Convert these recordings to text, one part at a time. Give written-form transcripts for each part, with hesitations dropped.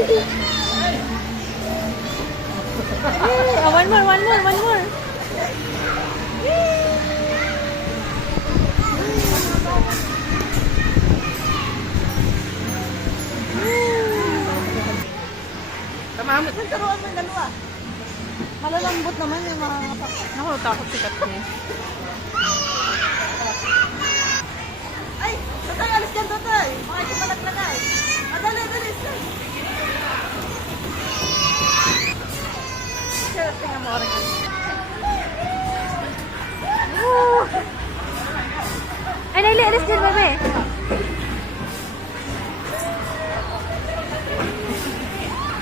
Oh, one more, one more, one more. Tama mo. Turuan mo yung dalawa. Malalambot naman yung mga... Naku, takot si Katniss. Ay! Tatay, alis dyan, tatay! Mga hindi palaglagay. Dali, dali, dali. Sarap, tingnan mo rin. Ay, Naili, alis dyan, bebe.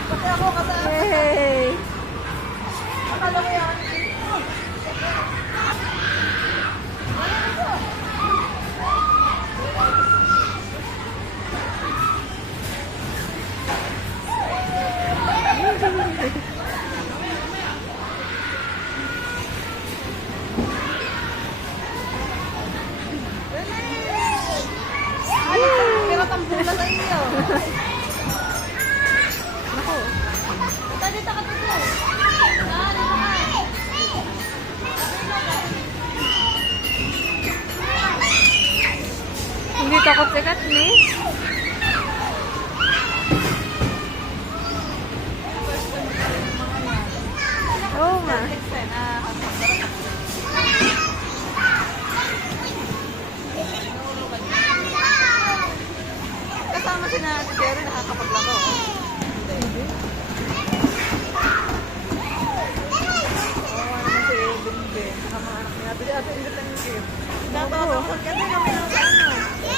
Kasi ako, kasi ako. Hey. Akala ko yan. Piratambula sa iyo. Naku. Dali, taka dito. Hindi takot si Katniss. Oo nga. Kasama si na si Jerry nakakapaglaro. Hindi. Oo, naman si Binben. Saka mga anak niya. Ate, ingit ang ingit. Tatawag kasi kami lang sa ano.